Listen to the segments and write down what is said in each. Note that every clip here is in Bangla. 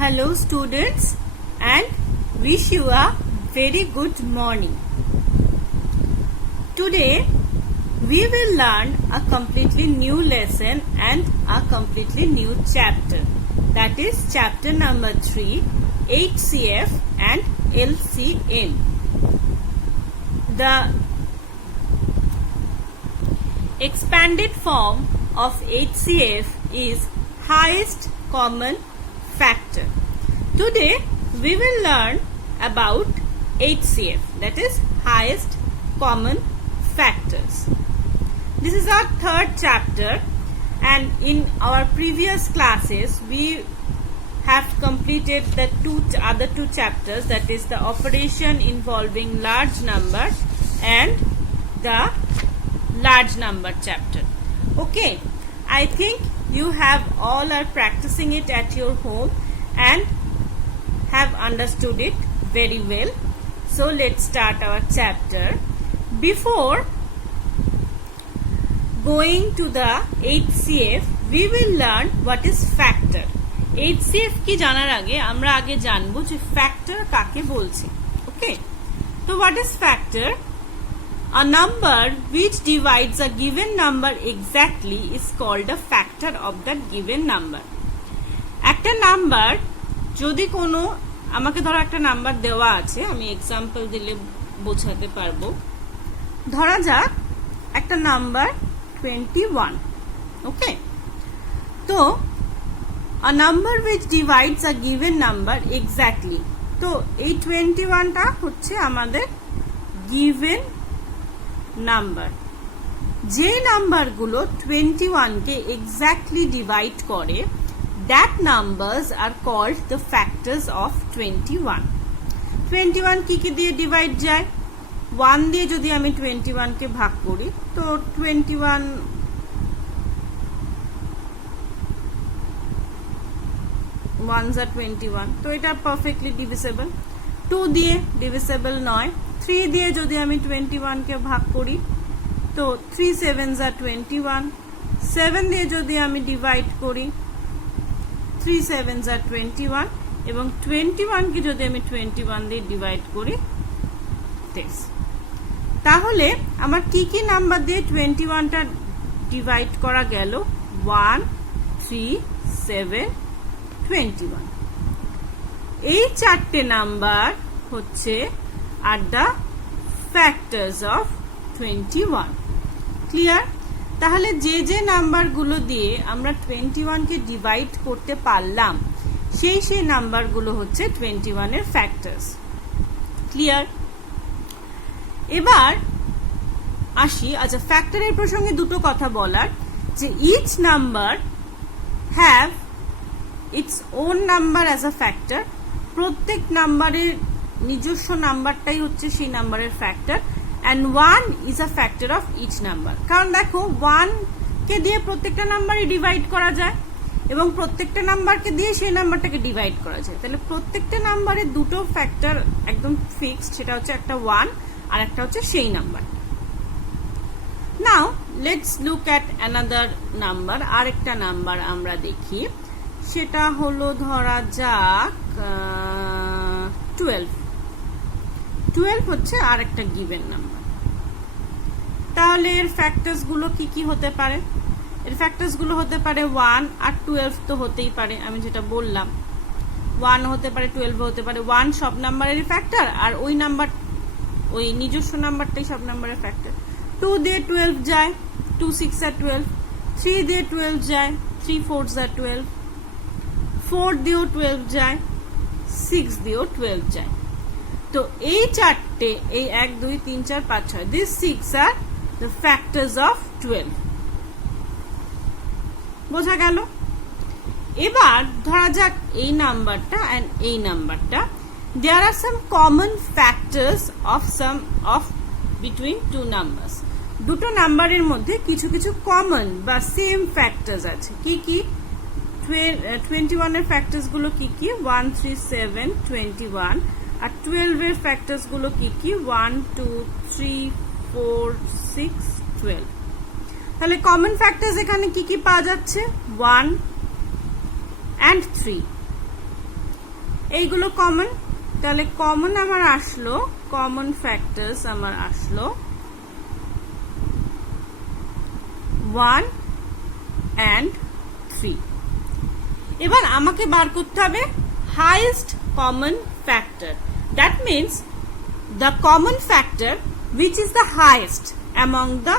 Hello students, and wish you a very good morning. Today we will learn a completely new lesson and a completely new chapter. That is chapter number 3, HCF and LCM. The expanded form of HCF is highest common factor. Today we will learn about HCF, that is highest common factors. This is our third chapter, and in our previous classes we have completed the other two chapters, that is the operation involving large number and the large number chapter. Okay, I think you have all are practicing it at your home and have understood it very well. So let's start our chapter. Before going to the HCF, we will learn what is factor. HCF কি জানার আগে আমরা আগে জানবো যে factor কাকে বলছি। Okay, so what is factor? A number which divides a given number exactly is called a factor of that given number. একটা নাম্বার যদি কোনো আমাকে ধরো একটা নাম্বার দেওয়া আছে, আমি এক্সাম্পল দিলে বোঝাতে পারবো। ধরা যাক একটা নাম্বার 21। ওকে, তো a number which divides a given number exactly, তো এই 21টা হচ্ছে আমাদের given নাম্বার। যে নাম্বারগুলো 21 কে এক্স্যাক্টলি ডিভাইড করে, that numbers are called the factors of 21. 21 কি কি দিয়ে ডিভাইড যায়? 1 দিয়ে যদি আমি 21 কে ভাগ করি, তো 21 1s are 21, তো এটা পারফেক্টলি ডিভিসেবল। 2 দিয়ে ডিভিসেবল নয়। 3 দিয়ে যদি আমি 21 কে ভাগ করি, তো 3 7s are 21। 7 দিয়ে যদি আমি ডিভাইড করি, 3 7s are 21, এবং 21 কে যদি আমি 21 দিয়ে ডিভাইড করি 10। তাহলে আমার কি কি নাম্বার দিয়ে 21টা ডিভাইড করা গেল? 1 3 7 21। এই চারটে নাম্বার হচ্ছে are the factors of 21। Clear? তাহলে যে যে নাম্বারগুলো দিয়ে আমরা 21 কে ডিভাইড করতে পারলাম, সেই নাম্বারগুলো হচ্ছে 21 এর ফ্যাক্টরস। ক্লিয়ার? এবার আসি, আচ্ছা ফ্যাক্টরের প্রসঙ্গে দুটো কথা বলার, যে each number have its own number as a factor. প্রত্যেক নাম্বারের নিজস্ব নাম্বারটাই হচ্ছে সেই নাম্বারের factor, and 1 is a factor of each number. কারণ দেখো 1 কে দিয়ে প্রত্যেকটা নাম্বারই ডিভাইড করা যায়, এবং প্রত্যেকটা নাম্বারকে দিয়ে সেই নাম্বারটাকে ডিভাইড করা যায়। তাহলে প্রত্যেকটা নাম্বারে দুটো ফ্যাক্টর একদম ফিক্সড, সেটা হচ্ছে একটা 1 আর একটা হচ্ছে সেই number. Now let's look at another number. আরেকটা নাম্বার আমরা দেখি, সেটা হলো ধরা যাক 12। 12 হচ্ছে আর একটা গিভেন নাম্বার। তাহলে এর ফ্যাক্টরস গুলো কি কি হতে পারে? এর ফ্যাক্টরস গুলো হতে পারে 1 আর 12 তো হতেই পারে, আমি যেটা বললাম 1 হতে পারে 12 হতে পারে। 1 সব নাম্বারেরই ফ্যাক্টর, আর ওই নাম্বার ওই নিজস্ব নাম্বারটাই সব নাম্বারের ফ্যাক্টর। 2 দিয়ে 12 যায়, 2 6 আর 12। 3 দিয়ে 12 যায়, 3 4s আর 12। 4 দিয়েও 12 যায়, 6 দিয়েও 12 যায়। তো এই চারটে, এই 1 2 3 4 5 6, this 6 are the factors of 12। বোঝা গেল? এবার ধরা যাক এই নাম্বারটা এন্ড এই নাম্বারটা, there are some common factors of between two numbers. দুটো নাম্বারের মধ্যে কিছু কিছু কমন বা সেম ফ্যাক্টরস আছে। কি কি? 21 এর ফ্যাক্টরস গুলো কি কি? 1 3 7 21। আর 12 এর ফ্যাক্টরস গুলো কি কি? 1 2 3 4 6 12। তাহলে কমন ফ্যাক্টরস এখানে কি কি পাওয়া যাচ্ছে? 1 and 3। এইগুলো কমন, তাহলে কমন আমার আসলো, কমন ফ্যাক্টরস আমার আসলো 1 and 3। এবার আমাকে বার করতে হবে highest common factor, that means the common factor which is the highest among the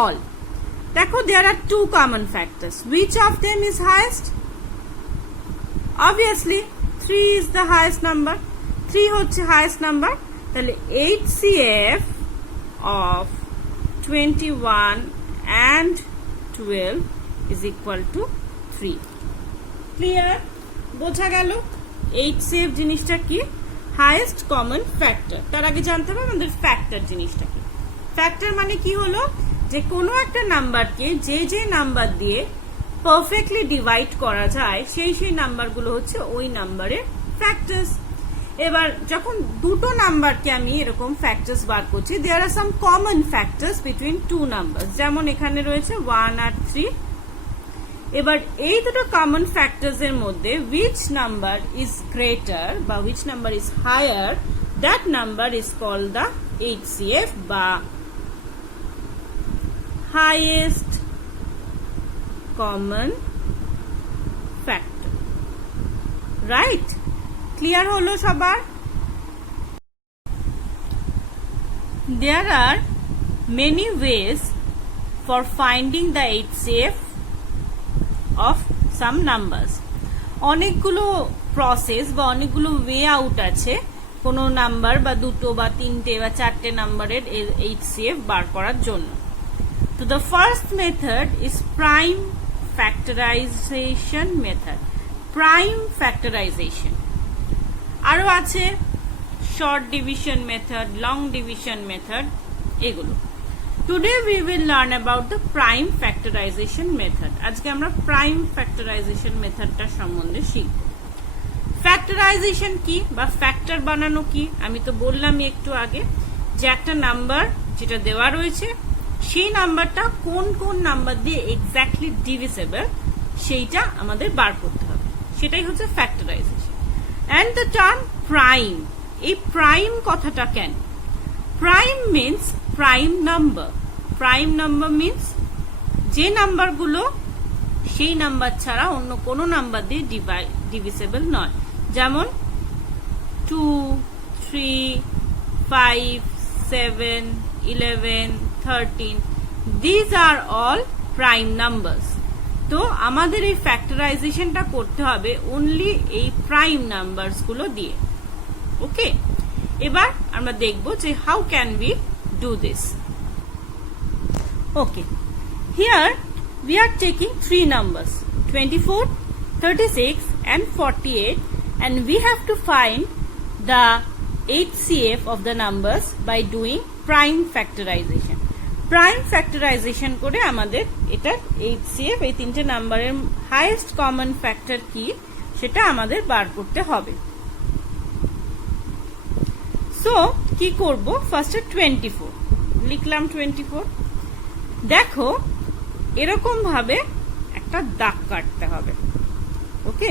all. দেখো there are two common factors, which of them is highest? Obviously 3 is the highest number, 3 হচ্ছে highest number, তাহলে HCF of 21 and 12 is equal to 3। clear? বোঝা গেল HCF জিনিসটা কি? Highest common factor. তার আগে জানতে হবে আমাদের ফ্যাক্টর জিনিসটা কি। ফ্যাক্টর মানে কি হলো, যে কোনো একটা নাম্বারকে যে নাম্বার দিয়ে পারফেক্টলি ডিভাইড করা যায় সেই নাম্বারগুলো হচ্ছে ওই নাম্বারের ফ্যাক্টরস। এবার যখন দুটো নাম্বারকে আমি এরকম ফ্যাক্টরস বার করছি, there are some common factors between two number, যেমন এখানে রয়েছে 1 আর 3। এবার এই দুটো কমন ফ্যাক্টরস এর মধ্যে which number is greater বা which number is higher, that number is called the HCF বা highest common factor, right? clear হলো সবার? There are many ways for finding the HCF of some numbers. অনেকগুলো প্রসেস বা অনেকগুলো ওয়ে আউট আছে কোনো নাম্বার বা দুটো বা তিনটে বা চারটে নাম্বারের HCF বার করার জন্য। তো the first method is prime factorization method, prime factorization। আরো আছে short division method, long division method, এগুলো। Today we will learn about the prime factorization method. আজকে আমরা prime factorization মেথডটা সম্বন্ধে শিখব। ফ্যাক্টরাইজেশন কি বা ফ্যাক্টর বানানো কি? আমি তো বললামই একটু আগে যে একটা নাম্বার যেটা দেওয়া রয়েছে সেই নাম্বারটা কোন কোন নাম্বার দিয়ে এক্স্যাক্টলি ডিভিসেবল সেইটা আমাদের বার করতে হবে, সেটাই হচ্ছে factorisation. And the term prime, এই প্রাইম কথাটা কেন? Prime means prime number. Prime number means যে নাম্বারগুলো সেই নাম্বার ছাড়া অন্য কোনো নাম্বার দিয়ে ডিভিসেবল নয়, যেমন 2, 3, 5, 7, 11, 13, these are all prime numbers। তো আমাদের এই ফ্যাক্টরাইজেশনটা করতে হবে অনলি এই প্রাইম নাম্বারস গুলো দিয়ে। ওকে, এবার আমরা দেখব যে how can we do this. Okay, here we are taking three numbers 24, 36 and 48, and we have to find the HCF of the numbers by doing prime factorization. Prime factorization করে আমাদের এটার HCF এই তিনটে নাম্বারের হাইয়েস্ট কমন ফ্যাক্টর কি সেটা আমাদের বার করতে হবে। সো কি করব, ফার্স্টে 24 লিখলাম। 24 দেখো এরকম ভাবে একটা দাগ কাটতে হবে। ওকে,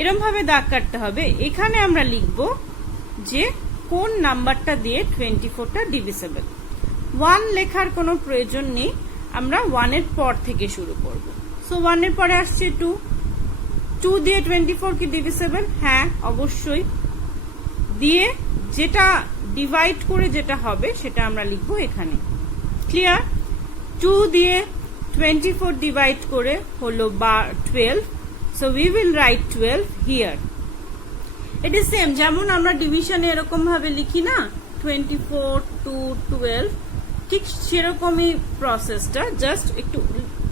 এরকম ভাবে দাগ কাটতে হবে। এখানে আমরা লিখব যে কোন নাম্বারটা দিয়ে 24টা ডিভিসেবল। 1 লেখার কোনো প্রয়োজন নেই, আমরা 1 এর পর থেকে শুরু করব। সো 1 এর পরে আসছে 2, 2 দিয়ে 24 কি ডিভিসেবল? হ্যাঁ, অবশ্যই। দিয়ে যেটা ডিভাইড করে যেটা হবে সেটা আমরা লিখব এখানে। ক্লিয়ার? 2 দিয়ে 24 ডিভাইড করে হলো 12, so we will write 12 here. It is same, যেমন আমরা ডিভিশনে এরকম ভাবে লিখি না 24 to 12, ঠিক সেরকমই প্রসেসটা, জাস্ট একটু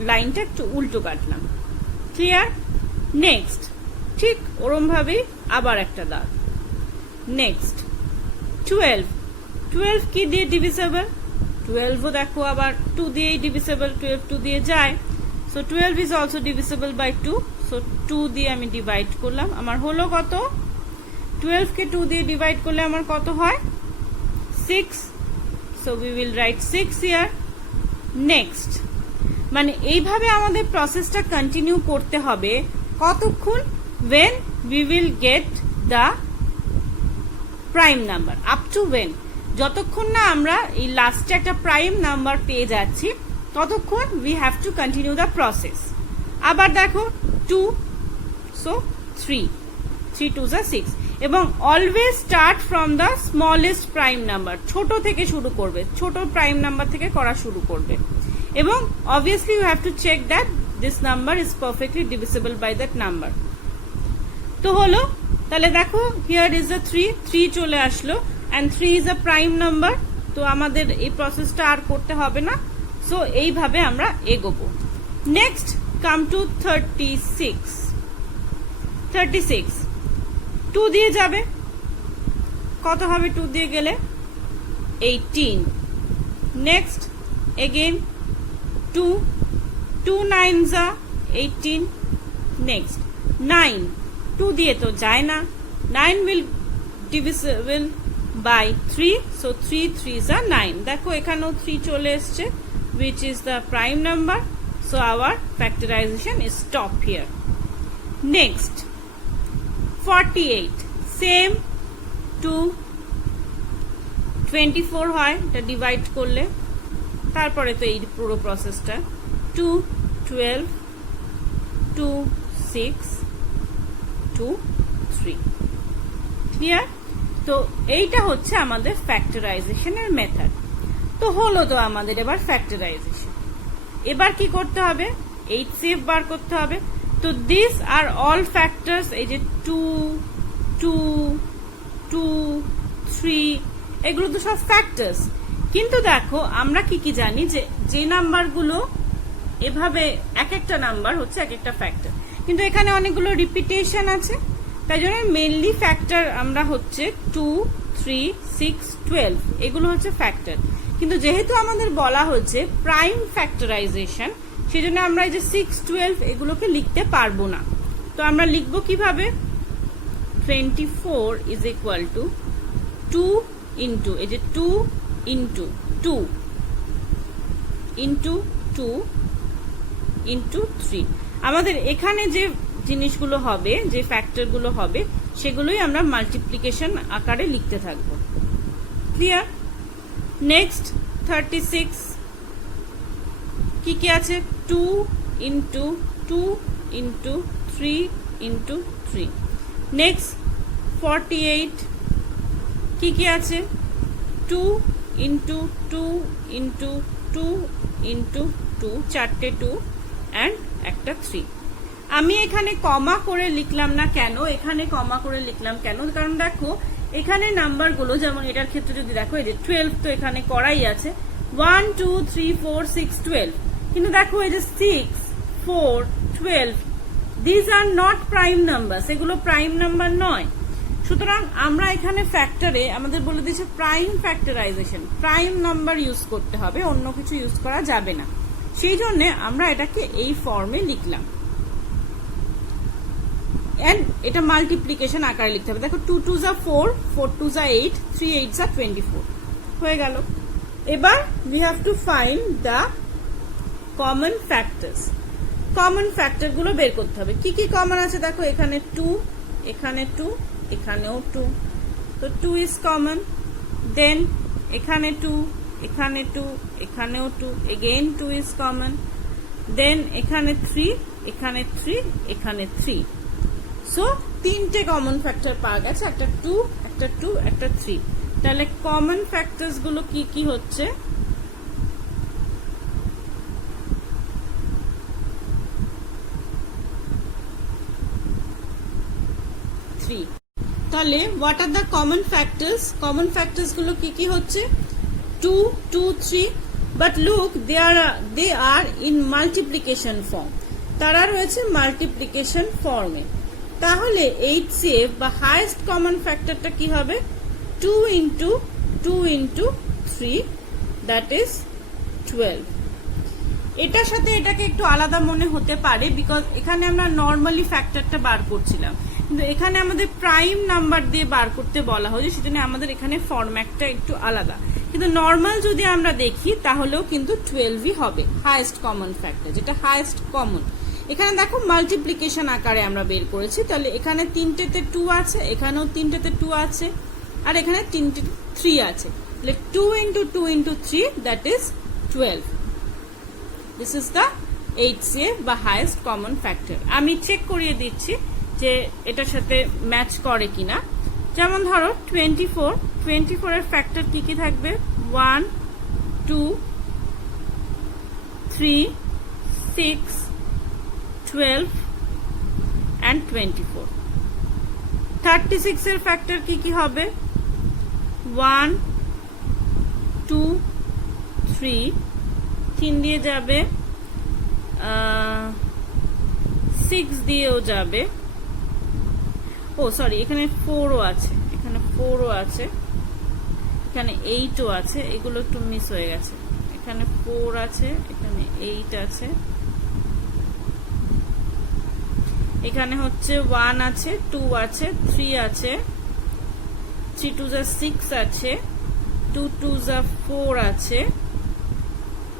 লাইনটা একটু উল্টো কাটলাম। ক্লিয়ার? নেক্সট ঠিক ওরম ভাবেই আবার একটা দাগ। নেক্সট 12, 12 কি দিয়ে ডিভিসেবল? 12ও দেখো আবার 2 দিয়েই ডিভিসেবল, 12 2 দিয়ে যায়। So 12 is also divisible by 2, so 2 দিয়ে আমি ডিভাইড করলাম, আমার হলো কত? 12 কে 2 দিয়ে ডিভাইড করলে আমার কত হয়? 6, so we will write 6 here. Next, মানে এইভাবে আমাদের প্রসেসটা কন্টিনিউ করতে হবে কতক্ষণ? when we will get the prime number. up to when, যতক্ষণ না আমরা এই লাস্টে একটা প্রাইম নাম্বার পেয়ে যাচ্ছি ততক্ষণ we have to continue the process. আবার দেখো 2, so 3 2s are 6, এবং always start from the smallest prime number, ছোট থেকে শুরু করবে, ছোট প্রাইম নাম্বার থেকে করা শুরু করবে, এবং obviously you have to check that this number is perfectly divisible by that number. তো হলো, তাহলে দেখো হিয়ার ইজ আ 3 চলে আসলো, and 3 is a prime number. তো আমাদের এই প্রসেসটা আর করতে হবে না. সো এইভাবে আমরা এগোবো. Next come to 36. 2 দিয়ে যাবে, কত হবে 2 দিয়ে গেলে? 18. Next again 2 9s are 18. Next 9, 2 দিয়ে তো যায় না, 9 will divisible by 3, so 3 3s are 9. দেখো এখানেও 3 চলে এসছে, which is the prime number, so our factorization is stop here. Next 48, same 2 24 হয়, এটা ডিভাইড করলে, তারপরে তো এই পুরো প্রসেসটা 2 12 2 6 2 3. ক্লিয়ার? তো এইটা হচ্ছে আমাদের ফ্যাক্টরাইজেশনের মেথড. তো হলো তো আমাদের এবার ফ্যাক্টরাইজেশন. এবার কি করতে হবে? HCF বার করতে হবে. তো দিস আর অল ফ্যাক্টরস, এই যে 2 2 2 3, এগুলো তো সব ফ্যাক্টরস. কিন্তু দেখো আমরা কি জানি যে নাম্বারগুলো এভাবে এক একটা নাম্বার হচ্ছে এক একটা ফ্যাক্টর, কিন্তু এখানে অনেকগুলো রিপিটেশন আছে, তাই জন্য মেইনলি ফ্যাক্টর আমরা হচ্ছে 2 3 6 12, এগুলো হচ্ছে ফ্যাক্টর. কিন্তু যেহেতু আমাদের বলা হচ্ছে প্রাইম ফ্যাক্টরাইজেশন, সেই জন্য আমরা এই যে 6 12 এগুলোকে লিখতে পারবো না. তো আমরা লিখবো কিভাবে? 24 ইজ ইকুয়াল টু 2 ইন্টু, এই যে 2 ইন্টু 2 ইন্টু 2 ইন্টু 3. আমাদের এখানে যে জিনিসগুলো হবে, যে ফ্যাক্টরগুলো হবে, সেগুলোই আমরা মাল্টিপ্লিকেশন আকারে লিখতে থাকবো. ক্লিয়ার? নেক্সট 36, কি আছে? 2 ইন্টু 2 ইন্টু 3 ইন্টু 3. নেক্সট 48, কি আছে? 2 ইন্টু 2 ইন্টু 2 ইন্টু 2, চারটে 2 অ্যান্ড একটা 3. আমি এখানে কমা করে লিখলাম না কেন? এখানে কমা করে লিখলাম কেন? কারণ দেখো এখানে নাম্বারগুলো, যেমন এটার ক্ষেত্রে যদি দেখো, এই যে 12 তো এখানে করাই আছে, 1 2 3 4 6 12, কিন্তু দেখো এই যে 6 4 12, these are not prime number, এগুলো প্রাইম নাম্বার নয়. সুতরাং আমরা এখানে ফ্যাক্টরে আমাদের বলে দিয়েছে prime factorisation, prime number use করতে হবে, অন্য কিছু ইউজ করা যাবে না. সেই জন্য আমরা এটাকে এই ফর্মে লিখলাম, এন্ড এটা মাল্টিপ্লিকেশন আকারে লিখতে হবে. দেখো 2 2s are 4 4 2s are 8 3 8s are 24 হয়ে গেল. এবার we have to find the common factors. Common factor গুলো বের করতে হবে. কি কমন আছে? দেখো এখানে 2, এখানে 2, এখানেও 2, তো 2 is common. দেন এখানে 2, এখানে 2, এখানেও 2, again 2 is common. দেন এখানে 3, এখানে 3, এখানে 3. সো তিনটে কমন ফ্যাক্টর পাওয়া গেছে, একটা 2 একটা 2 একটা 3. তাহলে কমন ফ্যাক্টরস গুলো কি হচ্ছে? 3. তাহলে what are the common factors? Common factors গুলো কি হচ্ছে? 2 2 3, but look they are in multiplication form, তারা রয়েছে মাল্টিপ্লিকেশন ফর্মে. তাহলে HCF বা হাইয়েস্ট কমন ফ্যাক্টরটা কি হবে? 2 ইন্টু 2 ইন্টু 3, দ্যাট ইজ 12. এটার সাথে এটাকে একটু আলাদা মনে হতে পারে, বিকজ এখানে আমরা নর্মালি ফ্যাক্টরটা বার করছিলাম, কিন্তু এখানে আমাদের প্রাইম নাম্বার দিয়ে বার করতে বলা হয়েছে, সেজন্য আমাদের এখানে ফরম্যাটটা একটু আলাদা. কিন্তু নর্মাল যদি আমরা দেখি তাহলেও কিন্তু 12ই হবে হাইয়েস্ট কমন ফ্যাক্টর, যেটা হাইয়েস্ট কমন. এখানে দেখো মাল্টিপ্লিকেশন আকারে আমরা বের করেছি, তাহলে এখানে 3টেতে 2 আছে, এখানেও 3টেতে 2 আছে, আর এখানে 3টে 3 আছে, তাহলে 2 into 2 into 3 that is 12. This is the HCF বা হাইয়েস্ট কমন ফ্যাক্টর। আমি চেক করিয়ে দিচ্ছি যে এটার সাথে ম্যাচ করে কিনা। যেমন ধরো 24 এর ফ্যাক্টর কি কি থাকবে? 1 2 3 6 12 and 24। 36 এর ফ্যাক্টর কি কি হবে? 1 2 3 3 দিয়ে যাবে, 6 দিয়েও যাবে, ও সরি এখানে 4ও আছে, এখানে 4ও আছে, এখানে 8ও আছে, এগুলো একটু মিস হয়ে গেছে, এখানে 4 আছে, এখানে 8 আছে, এখানে হচ্ছে 1 আছে, 2 আছে, 3 আছে, 3 2 6 আছে, 2 2 4 আছে,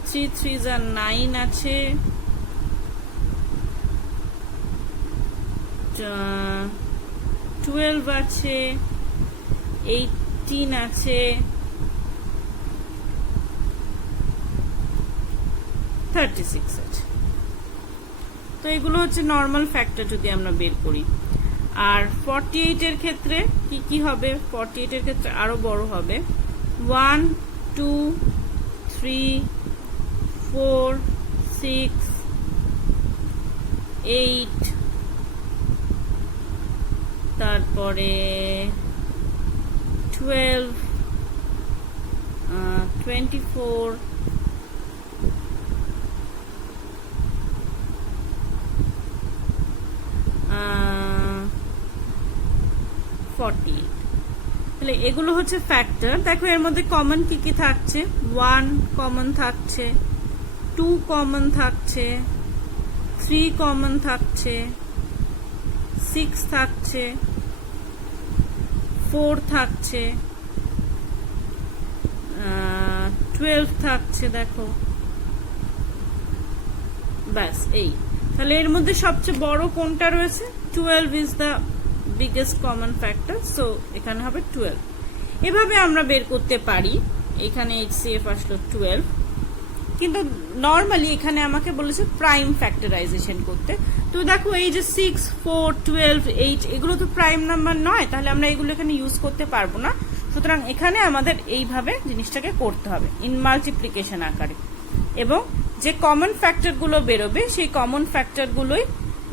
3 3 9 আছে, 12 আছে, 18 আছে, 36 আছে। তো এগুলো হচ্ছে নর্মাল ফ্যাক্টর যদি আমরা বের করি। আর 48 এর ক্ষেত্রে কি কি হবে? 48 এর ক্ষেত্রে আরো বড় হবে, 1 2 3 4 6 8, তারপরে 12 24 48। তাহলে এগুলো হচ্ছে ফ্যাক্টর। দেখো এর মধ্যে কমন কি কি থাকছে? 1 কমন থাকছে, 2 কমন থাকছে, 3 কমন থাকছে, 6 থাকছে, 4 থাকছে, 12 থাকছে। দেখো ব্যাস এই। তাহলে এর মধ্যে সবচেয়ে বড় কোনটা রয়েছে? 12 is the biggest common factor, so এখানে হবে 12। এভাবে আমরা বের করতে পারি। এখানে HCF আসলো 12, কিন্তু নর্মালি এখানে আমাকে বলেছে প্রাইম ফ্যাক্টরাইজেশন করতে। তো দেখো এই যে 6 4 12 8 এগুলো তো প্রাইম নাম্বার নয়, তাহলে আমরা এগুলো এখানে ইউজ করতে পারবো না। সুতরাং এখানে আমাদের এইভাবে জিনিসটাকে করতে হবে ইন মাল্টিপ্লিকেশন আকারে, এবং যে কমন ফ্যাক্টর গুলো বেরোবে সেই কমন ফ্যাক্টর গুলোই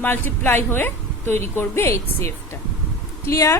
মাল্টিপ্লাই হয়ে তৈরি করবে HCF টা। ক্লিয়ার?